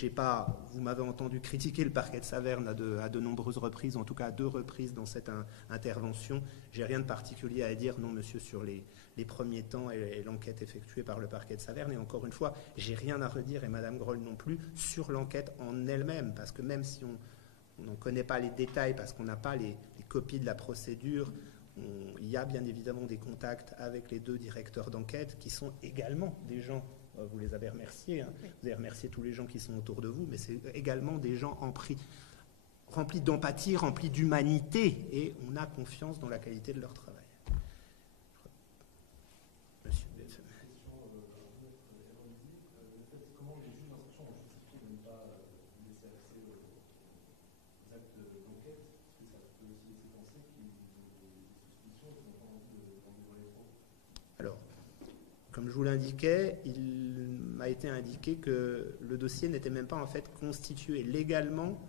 vous m'avez entendu critiquer le parquet de Saverne à de nombreuses reprises, en tout cas à 2 reprises dans cette intervention. J'ai rien de particulier à dire, non monsieur, sur les premiers temps et l'enquête effectuée par le parquet de Saverne. Et encore une fois, j'ai rien à redire, et Madame Groll non plus, sur l'enquête en elle-même. Parce que même si on n'en connaît pas les détails, parce qu'on n'a pas les copies de la procédure, il y a bien évidemment des contacts avec les 2 directeurs d'enquête qui sont également des gens. Vous les avez remerciés, hein. Oui. Vous avez remercié tous les gens qui sont autour de vous, mais c'est également des gens remplis d'empathie, remplis d'humanité, et on a confiance dans la qualité de leur travail. Monsieur. Comment les juges d'instruction ont justifié de ne pas laisser accès aux actes d'enquête? Parce que ça peut aussi laisser penser qu'ils ont des suspicions et qu'ils n'ont pas envie d'en dévoiler trop. Alors, comme je vous l'indiquais, il m'a été indiqué que le dossier n'était même pas en fait constitué. Légalement,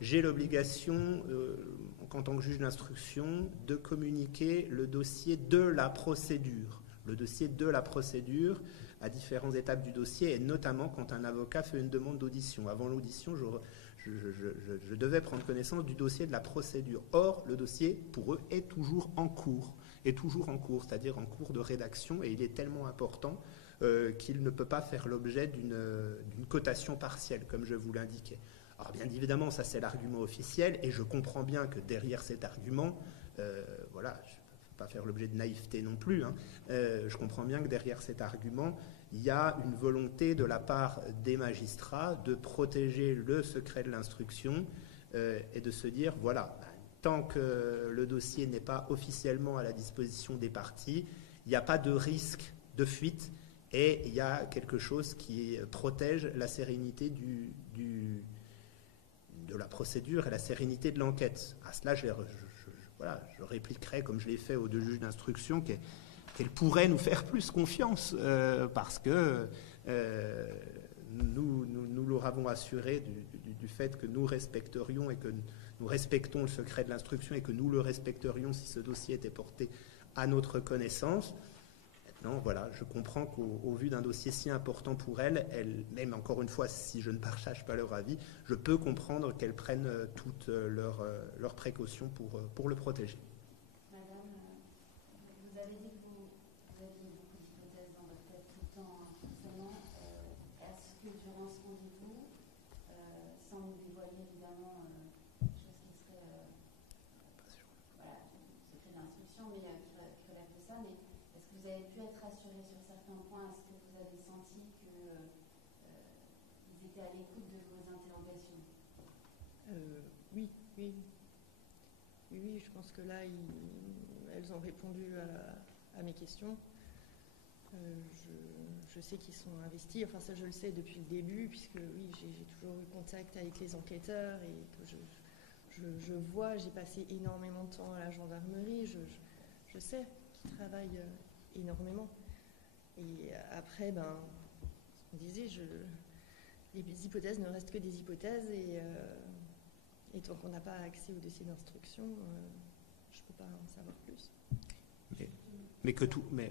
j'ai l'obligation, en tant que juge d'instruction, de communiquer le dossier de la procédure. Le dossier de la procédure à différentes étapes du dossier, et notamment quand un avocat fait une demande d'audition. Avant l'audition, je devais prendre connaissance du dossier de la procédure. Or, le dossier, pour eux, est toujours en cours. C'est-à-dire en cours de rédaction, et il est tellement important qu'il ne peut pas faire l'objet d'une cotation partielle, comme je vous l'indiquais. Alors bien évidemment, ça c'est l'argument officiel, et je comprends bien que derrière cet argument, voilà, je ne peux pas faire l'objet de naïveté non plus, hein, je comprends bien que derrière cet argument, il y a une volonté de la part des magistrats de protéger le secret de l'instruction et de se dire, voilà, tant que le dossier n'est pas officiellement à la disposition des parties, il n'y a pas de risque de fuite et il y a quelque chose qui protège la sérénité de la procédure et la sérénité de l'enquête. À cela, je répliquerai, comme je l'ai fait aux 2 juges d'instruction, qu'elle pourrait nous faire plus confiance parce que nous leur avons assuré du fait que nous respecterions et que nous respectons le secret de l'instruction et que nous le respecterions si ce dossier était porté à notre connaissance. Maintenant, voilà, je comprends qu'au vu d'un dossier si important pour elle, même encore une fois, si je ne partage pas leur avis, je peux comprendre qu'elles prennent toutes leurs précautions pour le protéger. Madame, vous avez dit que vous temps forcément, est-ce que durant ce rendez-vous, sans nous dévoiler évidemment chose qui serait voilà, secret d'instruction, mais qui relève de ça, mais est-ce que vous avez pu être rassuré sur certains points? Est-ce que vous avez senti qu'ils étaient à l'écoute de vos interrogations? Oui, oui. Oui, je pense que là, elles ont répondu à mes questions. Je sais qu'ils sont investis, enfin ça je le sais depuis le début, puisque oui, j'ai toujours eu contact avec les enquêteurs et que je vois, j'ai passé énormément de temps à la gendarmerie, je sais qu'ils travaillent énormément. Et après, ce qu'on disait, les hypothèses ne restent que des hypothèses et tant qu'on n'a pas accès au dossier d'instruction, je ne peux pas en savoir plus. Mais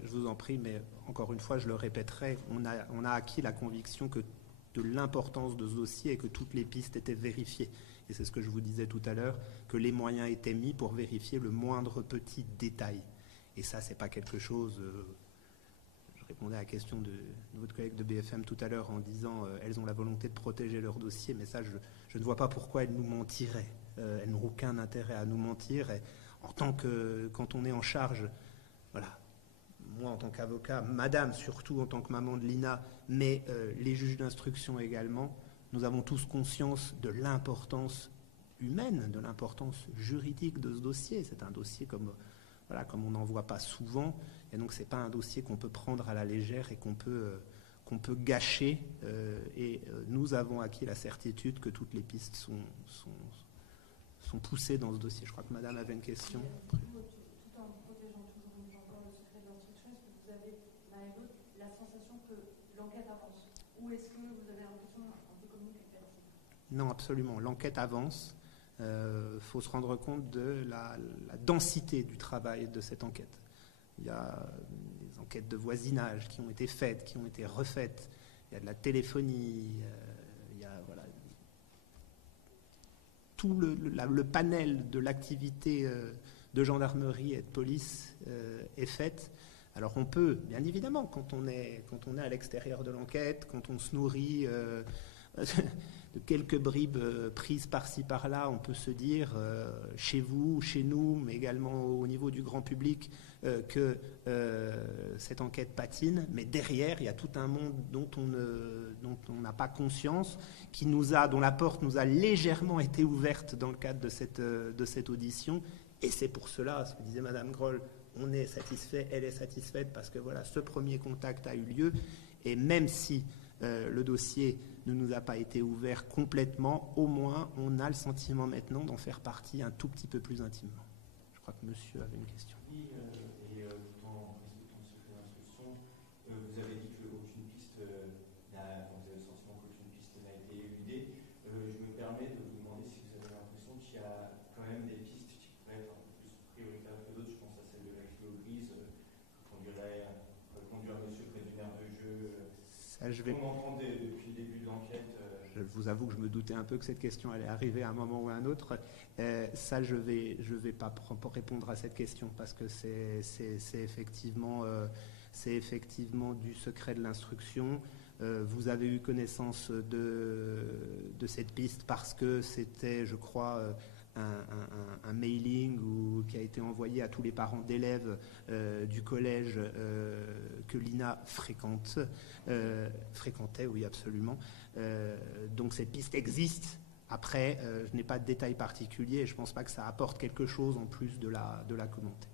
je vous en prie, mais encore une fois, je le répéterai, on a acquis la conviction de l'importance de ce dossier et que toutes les pistes étaient vérifiées. Et c'est ce que je vous disais tout à l'heure, que les moyens étaient mis pour vérifier le moindre petit détail. Et ça, c'est pas quelque chose... je répondais à la question de votre collègue de BFM tout à l'heure en disant elles ont la volonté de protéger leur dossier, mais ça, je ne vois pas pourquoi elles nous mentiraient. Elles n'ont aucun intérêt à nous mentir. Et quand on est en charge, voilà, moi en tant qu'avocat, madame surtout en tant que maman de Lina, mais les juges d'instruction également, nous avons tous conscience de l'importance humaine, de l'importance juridique de ce dossier. C'est un dossier comme on n'en voit pas souvent, et donc c'est pas un dossier qu'on peut prendre à la légère et qu'on peut gâcher. Nous avons acquis la certitude que toutes les pistes sont poussées dans ce dossier. Je crois que madame avait une question. Tout en protégeant toujours encore le secret de l'instruction, est-ce que vous avez, l'un et l'autre, la sensation que l'enquête avance? Ou est-ce que vous avez l'impression, un peu comme nous, qu'elle patine? Non, absolument. L'enquête avance. Faut se rendre compte de la densité du travail de cette enquête. Il y a des enquêtes de voisinage qui ont été faites, qui ont été refaites. Il y a de la téléphonie. Il y a tout le panel de l'activité de gendarmerie et de police est faite. Alors on peut, bien évidemment, quand on est à l'extérieur de l'enquête, quand on se nourrit de quelques bribes prises par-ci par-là, on peut se dire chez vous, chez nous, mais également au niveau du grand public, que cette enquête patine, mais derrière il y a tout un monde dont on n'a pas conscience, dont la porte nous a légèrement été ouverte dans le cadre de cette audition, et c'est pour cela, ce que disait Madame Groll, on est satisfait, elle est satisfaite, parce que voilà, ce premier contact a eu lieu, et même si le dossier ne nous a pas été ouvert complètement, au moins on a le sentiment maintenant d'en faire partie un tout petit peu plus intimement. Je crois que monsieur avait une question. Oui, et tout en respectant le secret d'instruction, vous avez dit qu'aucune piste vous avez le sentiment qu'aucune piste n'a été éludée. Je me permets de vous demander si vous avez l'impression qu'il y a quand même des pistes qui pourraient être un peu plus prioritaires que d'autres. Je pense à celle de la Clio grise, conduire monsieur près d'une aire de jeu. On entend depuis le début de l'enquête. Je vous avoue que je me doutais un peu que cette question allait arriver à un moment ou à un autre. Ça, je vais pas répondre à cette question parce que c'est effectivement du secret de l'instruction. Vous avez eu connaissance de cette piste parce que c'était, je crois, un mailing qui a été envoyé à tous les parents d'élèves du collège que Lina fréquentait, oui, absolument. Donc cette piste existe. Après, je n'ai pas de détails particuliers et je ne pense pas que ça apporte quelque chose en plus de la commenter.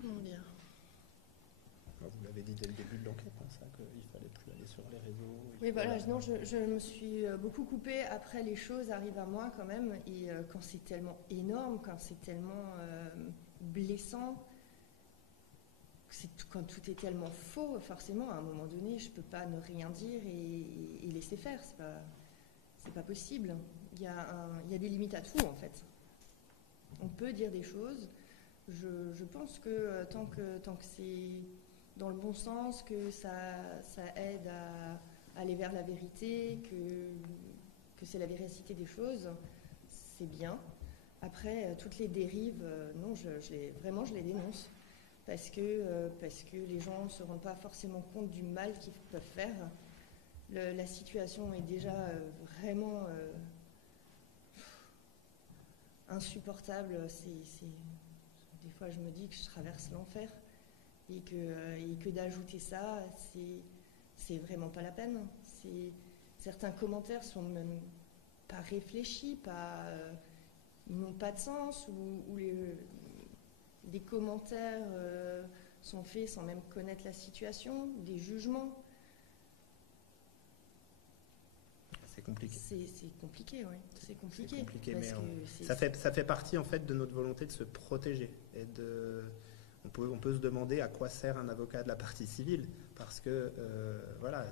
Comment dire? Vous l'avez dit dès le début de l'enquête, ça, qu'il ne fallait plus aller sur les réseaux. Oui, voilà, non, je me suis beaucoup coupée. Après, les choses arrivent à moi quand même. Et quand c'est tellement énorme, quand c'est tellement blessant, quand tout est tellement faux, forcément, à un moment donné, je ne peux pas ne rien dire et laisser faire. C'est pas possible. Il y a des limites à tout, en fait. On peut dire des choses. Je pense que tant que c'est dans le bon sens, que ça aide à aller vers la vérité, que c'est la véracité des choses, c'est bien. Après, toutes les dérives, non, je les dénonce. Parce que les gens ne se rendent pas forcément compte du mal qu'ils peuvent faire. La situation est déjà vraiment insupportable. Des fois, je me dis que je traverse l'enfer et que d'ajouter ça, c'est vraiment pas la peine. Certains commentaires sont même pas réfléchis, ils n'ont pas de sens, ou des commentaires sont faits sans même connaître la situation, des jugements. C'est compliqué. C'est compliqué, oui. C'est compliqué. Mais ça fait partie en fait de notre volonté de se protéger. Et on peut se demander à quoi sert un avocat de la partie civile, parce que voilà,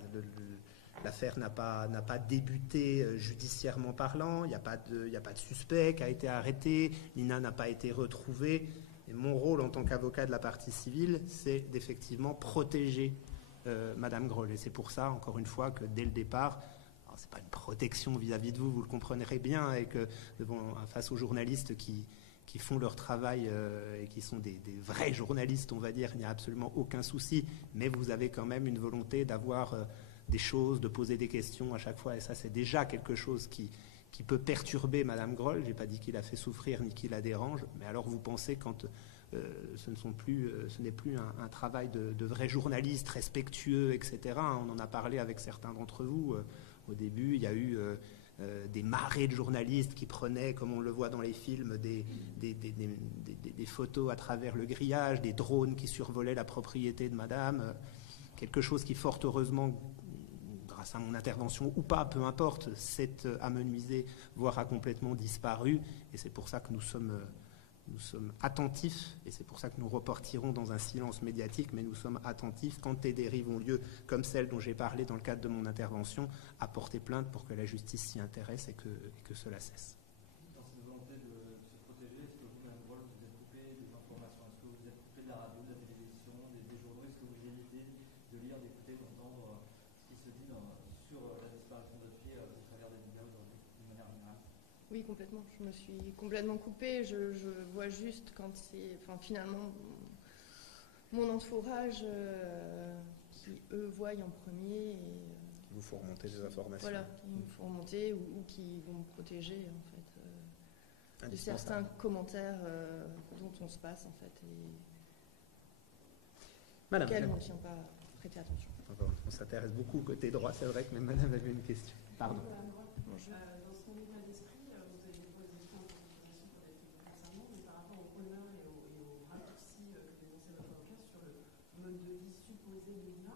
l'affaire n'a pas débuté judiciairement parlant, il n'y a pas de suspect qui a été arrêté, Nina n'a pas été retrouvée. Et mon rôle en tant qu'avocat de la partie civile, c'est d'effectivement protéger Madame Groll. Et c'est pour ça, encore une fois, que dès le départ, ce n'est pas une protection vis-à-vis de vous, vous le comprendrez bien, et que face aux journalistes qui font leur travail et qui sont des vrais journalistes, on va dire, il n'y a absolument aucun souci, mais vous avez quand même une volonté d'avoir des choses, de poser des questions à chaque fois, et ça c'est déjà quelque chose qui peut perturber Madame Groll. Je n'ai pas dit qu'il la fait souffrir ni qu'il la dérange, mais alors vous pensez quand ce n'est plus un travail de vrai journaliste respectueux, etc. On en a parlé avec certains d'entre vous. Au début, il y a eu des marées de journalistes qui prenaient, comme on le voit dans les films, des photos à travers le grillage, des drones qui survolaient la propriété de Madame. Quelque chose qui, fort heureusement, grâce à mon intervention ou pas, peu importe, s'est amenuisé, voire a complètement disparu. Et c'est pour ça que nous sommes attentifs, et c'est pour ça que nous repartirons dans un silence médiatique, mais nous sommes attentifs quand des dérives ont lieu, comme celle dont j'ai parlé dans le cadre de mon intervention, à porter plainte pour que la justice s'y intéresse et que cela cesse. Dans cette volonté de se protéger, est-ce que vous, Mme Groll, vous êtes coupé des informations? Est-ce que vous êtes coupé de la radio, de la télévision, des journaux? Est-ce que vous évitez de lire, d'écouter, d'entendre ce qui se dit sur la disparition de votre fille au travers des médias aujourd'hui, d'une manière générale? Oui, complètement. Je me suis complètement coupée. Je vois juste quand c'est... Enfin, finalement, mon entourage qui, eux, voient en premier. Qui vous font remonter des informations. Voilà, qui me font remonter ou qui vont me protéger, en fait, de certains commentaires dont on se passe, en fait, et Madame, auxquels on ne tient pas à prêter attention. On s'intéresse beaucoup au côté droit, c'est vrai que même Madame avait une question. Pardon. Bonjour. Dans son état d'esprit, vous avez déposé des points de considération pour les filles concernant, mais par rapport au honneur et aux raccourcis que dénonçait votre avocat sur le mode de vie supposé de Nina,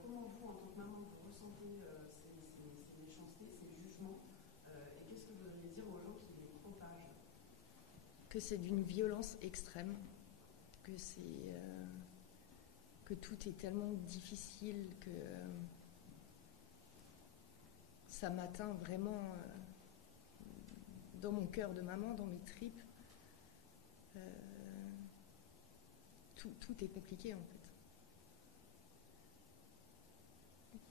comment vous, en tant que maman, vous ressentez ces méchancetés, ces jugements, et qu'est-ce que vous voudriez dire aux gens qui les propagent? Que c'est d'une violence extrême, que tout est tellement difficile que ça m'atteint vraiment dans mon cœur de maman, dans mes tripes. Tout est compliqué, en fait.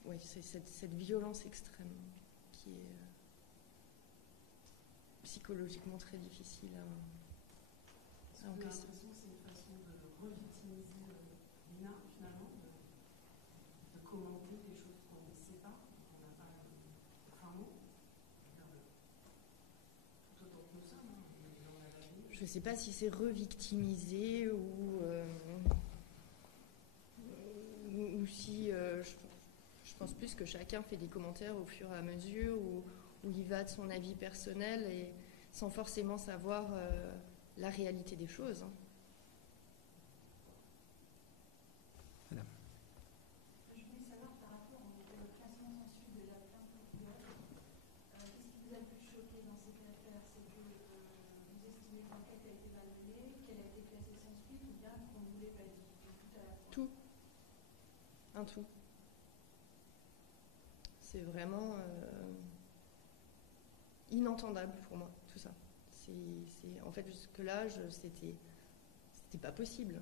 Oui, c'est cette violence extrême qui est psychologiquement très difficile à encaisser. J'ai l'impression que c'est une façon de revictimiser Nina, finalement, de commenter des choses qu'on ne sait pas, qu'on n'a pas le fin mot. Tout autant que nous sommes, on a la vie. Je ne sais pas si c'est revictimiser ou si je pense plus que chacun fait des commentaires au fur et à mesure où il va de son avis personnel et sans forcément savoir la réalité des choses. Madame. Je voulais savoir par rapport au classement sans suite de la plainte populaire, qu'est-ce qui vous a le plus choqué dans cette affaire? C'est que vous estimez que l'enquête a été mal menée, qu'elle a été classée sans suite, ou bien qu'on ne voulait pas dire tout à la fois? Tout. Un tout. C'est vraiment inentendable pour moi, tout ça. En fait, jusque-là, c'était pas possible.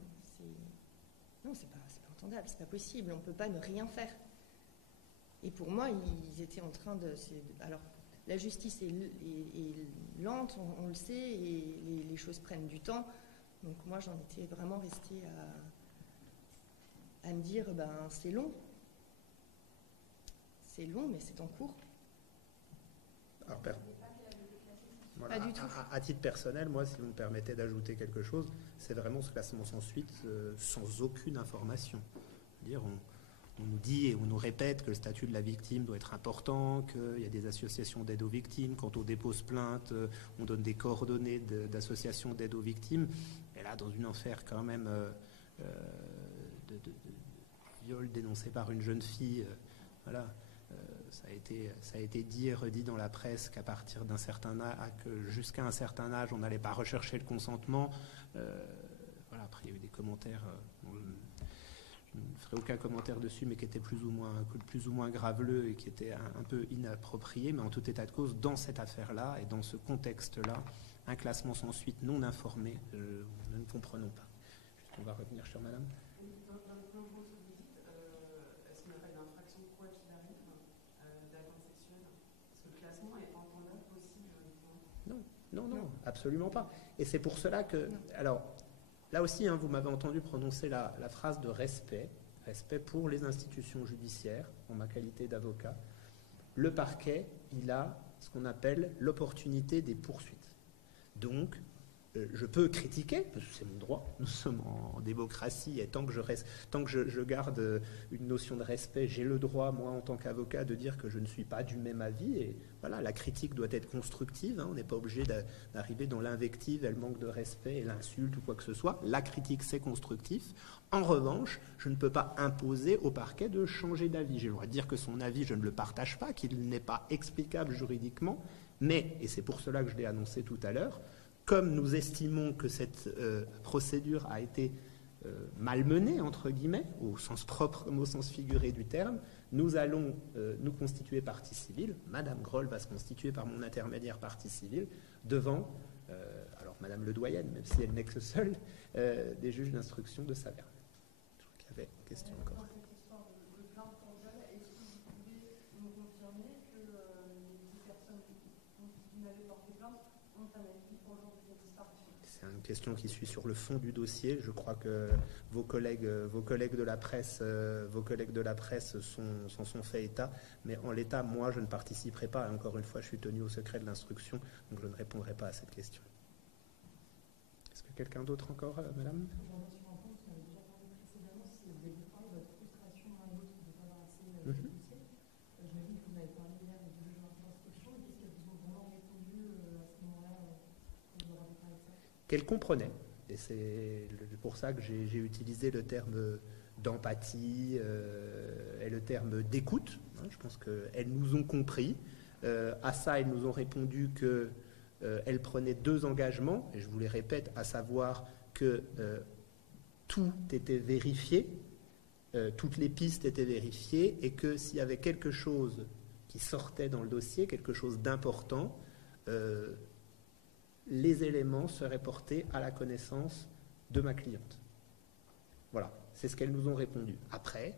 Non, c'est pas entendable, c'est pas possible. On peut pas ne rien faire. Et pour moi, ils étaient en train de... Alors, la justice est lente, on le sait, et les choses prennent du temps. Donc moi, j'en étais vraiment restée à me dire, c'est long. C'est long, mais c'est en cours. Alors, voilà, pas du tout. À titre personnel, moi, si vous me permettez d'ajouter quelque chose, c'est vraiment ce classement sans suite, sans aucune information. C'est-à-dire, on nous dit et on nous répète que le statut de la victime doit être important, qu'il y a des associations d'aide aux victimes. Quand on dépose plainte, on donne des coordonnées d'associations d'aide aux victimes. Et là, dans une affaire quand même de viol dénoncé par une jeune fille, voilà, ça a été dit et redit dans la presse qu'à partir d'un certain âge, jusqu'à un certain âge, on n'allait pas rechercher le consentement. Voilà, après, il y a eu des commentaires. Je ne ferai aucun commentaire dessus, mais qui étaient plus ou moins graveleux et qui étaient un peu inappropriés. Mais en tout état de cause, dans cette affaire-là et dans ce contexte-là, un classement sans suite non informé, nous ne comprenons pas. Juste, on va revenir sur madame. Dans le plan que vous dites, est-ce qu'on appelle l'infraction quoi qu'il arrive d'atteinte sexuelle? Parce que le classement est entendable possible. Non, absolument pas. Et c'est pour cela que... Alors, là aussi, vous m'avez entendu prononcer la phrase de respect pour les institutions judiciaires, en ma qualité d'avocat. Le parquet, il a ce qu'on appelle l'opportunité des poursuites. Donc, je peux critiquer, parce que c'est mon droit, nous sommes en démocratie, et tant que je garde une notion de respect, j'ai le droit, moi, en tant qu'avocat, de dire que je ne suis pas du même avis, et voilà, la critique doit être constructive, on n'est pas obligé d'arriver dans l'invective, et le manque de respect, et l'insulte, ou quoi que ce soit. La critique, c'est constructif. En revanche, je ne peux pas imposer au parquet de changer d'avis. J'ai le droit de dire que son avis, je ne le partage pas, qu'il n'est pas explicable juridiquement, mais, et c'est pour cela que je l'ai annoncé tout à l'heure, comme nous estimons que cette procédure a été malmenée, entre guillemets, au sens propre comme au sens figuré du terme, nous allons nous constituer partie civile. Madame Groll va se constituer par mon intermédiaire partie civile devant, alors Madame le doyenne, même si elle n'est que seule, des juges d'instruction de Saverne. Je crois qu'il y avait une question encore. Dans cette histoire de plainte pour viol, est-ce que vous pouvez nous confirmer que les personnes dont vous n'avez porté plainte ont un avis aujourd'hui de disparition? C'est une question qui suit sur le fond du dossier. Je crois que vos collègues de la presse s'en sont fait état. Mais en l'état, moi, je ne participerai pas. Encore une fois, je suis tenu au secret de l'instruction, donc je ne répondrai pas à cette question. Est-ce que quelqu'un d'autre encore, madame? Qu'elle comprenait. Et c'est pour ça que j'ai utilisé le terme d'empathie et le terme d'écoute. Je pense qu'elles nous ont compris. À ça, elles nous ont répondu qu'elles prenaient 2 engagements, et je vous les répète, à savoir que tout était vérifié, toutes les pistes étaient vérifiées, et que s'il y avait quelque chose qui sortait dans le dossier, quelque chose d'important, les éléments seraient portés à la connaissance de ma cliente. Voilà, c'est ce qu'elles nous ont répondu. Après,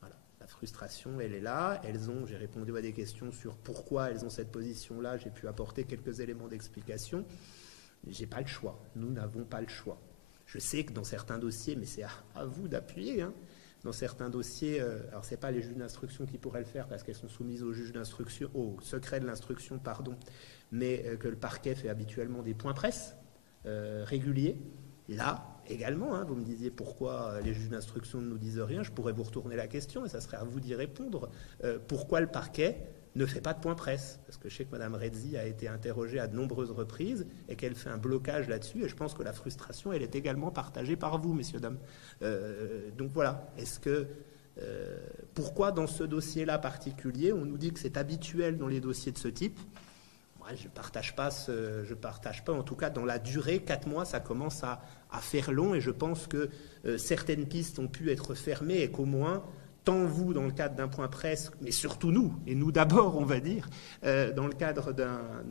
voilà, la frustration, elle est là. J'ai répondu à des questions sur pourquoi elles ont cette position-là. J'ai pu apporter quelques éléments d'explication. J'ai pas le choix. Nous n'avons pas le choix. Je sais que dans certains dossiers, mais c'est à vous d'appuyer, dans certains dossiers, alors c'est pas les juges d'instruction qui pourraient le faire parce qu'elles sont soumises au secret de l'instruction, mais que le parquet fait habituellement des points presse réguliers. Là, également, vous me disiez pourquoi les juges d'instruction ne nous disent rien, je pourrais vous retourner la question et ça serait à vous d'y répondre. Pourquoi le parquet ne fait pas de point presse? Parce que je sais que Mme Redzi a été interrogée à de nombreuses reprises et qu'elle fait un blocage là-dessus, et je pense que la frustration, elle est également partagée par vous, messieurs, dames. Donc voilà, pourquoi dans ce dossier-là particulier, on nous dit que c'est habituel dans les dossiers de ce type? Moi, je partage pas, en tout cas dans la durée, 4 mois, ça commence à faire long, et je pense que certaines pistes ont pu être fermées et qu'au moins, tant vous dans le cadre d'un point presse, mais surtout nous, et nous d'abord on va dire, dans le cadre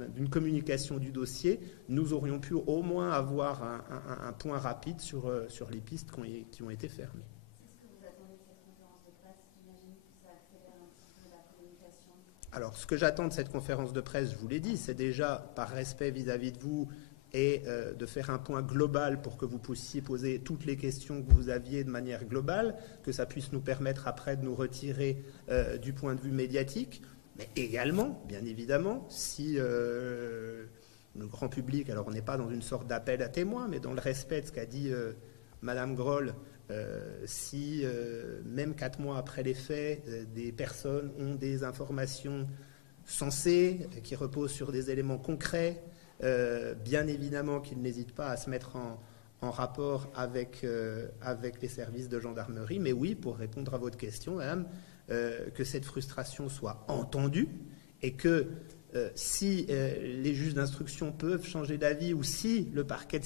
d'une communication du dossier, nous aurions pu au moins avoir un point rapide sur les pistes qui ont été fermées. C'est ce que vous attendez de cette conférence de presse? J'imagine que ça accélère un petit peu la communication. Alors ce que j'attends de cette conférence de presse, je vous l'ai dit, c'est déjà par respect vis-à-vis de vous et de faire un point global pour que vous puissiez poser toutes les questions que vous aviez de manière globale, que ça puisse nous permettre après de nous retirer du point de vue médiatique, mais également, bien évidemment, si le grand public, alors on n'est pas dans une sorte d'appel à témoins, mais dans le respect de ce qu'a dit Madame Groll, si même 4 mois après les faits, des personnes ont des informations sensées, qui reposent sur des éléments concrets, bien évidemment qu'ils n'hésitent pas à se mettre en rapport avec les services de gendarmerie. Mais oui, pour répondre à votre question, madame, que cette frustration soit entendue et que si les juges d'instruction peuvent changer d'avis ou si le parquet de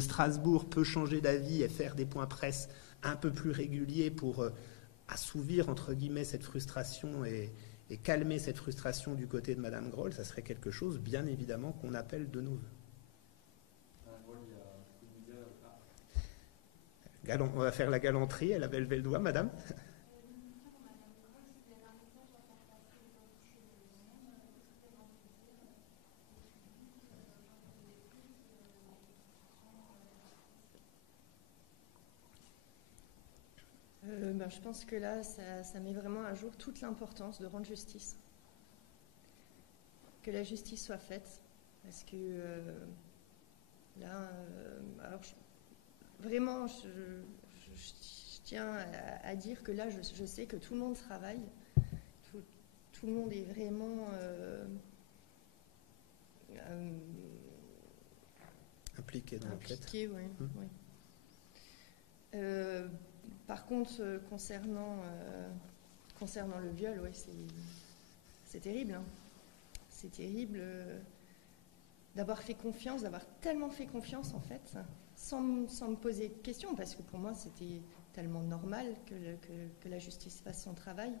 Strasbourg peut changer d'avis et faire des points presse un peu plus réguliers pour assouvir, entre guillemets, cette frustration et calmer cette frustration du côté de Madame Groll, ça serait quelque chose, bien évidemment, qu'on appelle de nos voeux. On va faire la galanterie, elle avait levé le doigt, Madame. Je pense que là, ça met vraiment à jour toute l'importance de rendre justice. Que la justice soit faite. Parce que là, vraiment, je tiens à dire que là, je sais que tout le monde travaille. Tout le monde est vraiment impliqué dans l'enquête. Impliqué, oui. Par contre, concernant le viol, ouais, c'est terrible. Hein. C'est terrible d'avoir fait confiance, d'avoir tellement fait confiance, en fait, sans me poser de questions, parce que pour moi, c'était tellement normal que la justice fasse son travail,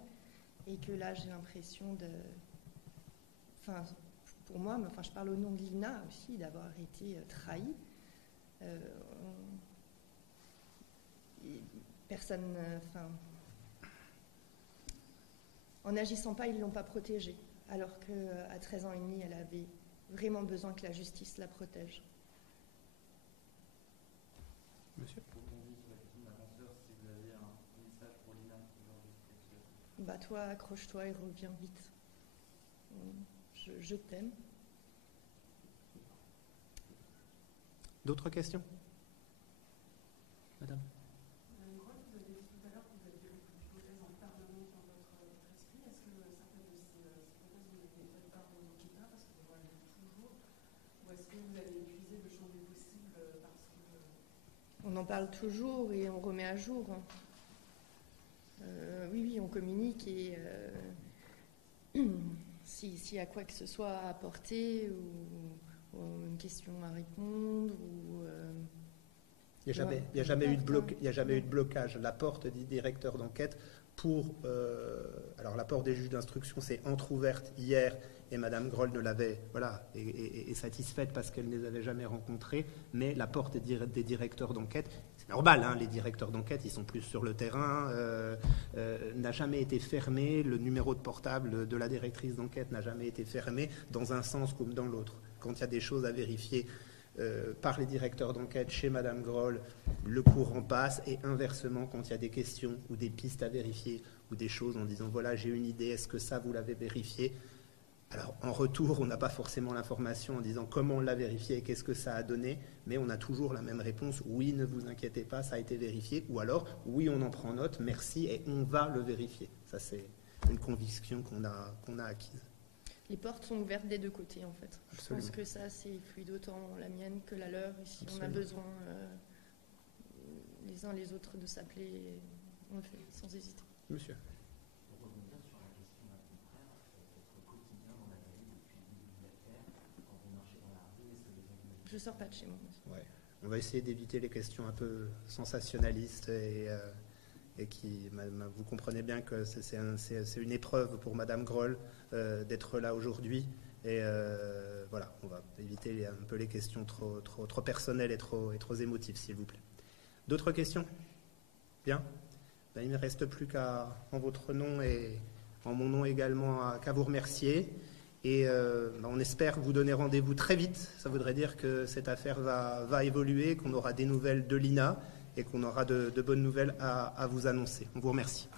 et que là, j'ai l'impression de... Enfin, pour moi, je parle au nom de Lina aussi, d'avoir été trahie. Personne, en n'agissant pas, ils ne l'ont pas protégée, alors qu'à 13 ans et demi, elle avait vraiment besoin que la justice la protège. Monsieur ? Pour rebondir sur la question de la consoeur, si vous avez un message pour Lina aujourd'hui, Bah toi, accroche-toi et reviens vite. Je t'aime. D'autres questions ? Madame ? On en parle toujours et on remet à jour. Oui, on communique et s'il y a quoi que ce soit à apporter ou une question à répondre ou... Il n'y a jamais eu de blocage. L'apport du directeur d'enquête alors l'apport des juges d'instruction s'est entrouverte hier et Madame Groll ne l'avait, est satisfaite parce qu'elle ne les avait jamais rencontrés, mais l'apport des directeurs d'enquête, c'est normal, hein, les directeurs d'enquête, ils sont plus sur le terrain, n'a jamais été fermé, le numéro de portable de la directrice d'enquête n'a jamais été fermé dans un sens comme dans l'autre. Quand il y a des choses à vérifier par les directeurs d'enquête chez Madame Groll, le courant passe, et inversement, quand il y a des questions ou des pistes à vérifier ou des choses en disant voilà, j'ai une idée, est-ce que ça vous l'avez vérifié? Alors en retour, on n'a pas forcément l'information en disant comment on l'a vérifié et qu'est-ce que ça a donné, mais on a toujours la même réponse, oui, ne vous inquiétez pas, ça a été vérifié, ou alors oui, on en prend note, merci, et on va le vérifier. Ça, c'est une conviction qu'on a acquise. Les portes sont ouvertes des deux côtés, en fait. Absolument. Je pense que ça, c'est fluide autant la mienne que la leur. Et si Absolument. on a besoin, les uns les autres, de s'appeler, on le fait, sans hésiter. Monsieur. Pour rebondir sur la question d'un confrère, votre quotidien dans la galerie depuis le début de l'affaire, quand vous marchez dans la rue, est-ce que les gens... Je sors pas de chez moi. Ouais. On va essayer d'éviter les questions un peu sensationnalistes et qui, vous comprenez bien que c'est une épreuve pour Madame Groll d'être là aujourd'hui. Et voilà, on va éviter un peu les questions trop personnelles et trop émotives, s'il vous plaît. D'autres questions? Bien. Ben, il ne me reste plus qu'à, en votre nom et en mon nom également, qu'à vous remercier. Et on espère vous donner rendez-vous très vite. Ça voudrait dire que cette affaire va évoluer, qu'on aura des nouvelles de l'INA et qu'on aura de bonnes nouvelles à vous annoncer. On vous remercie.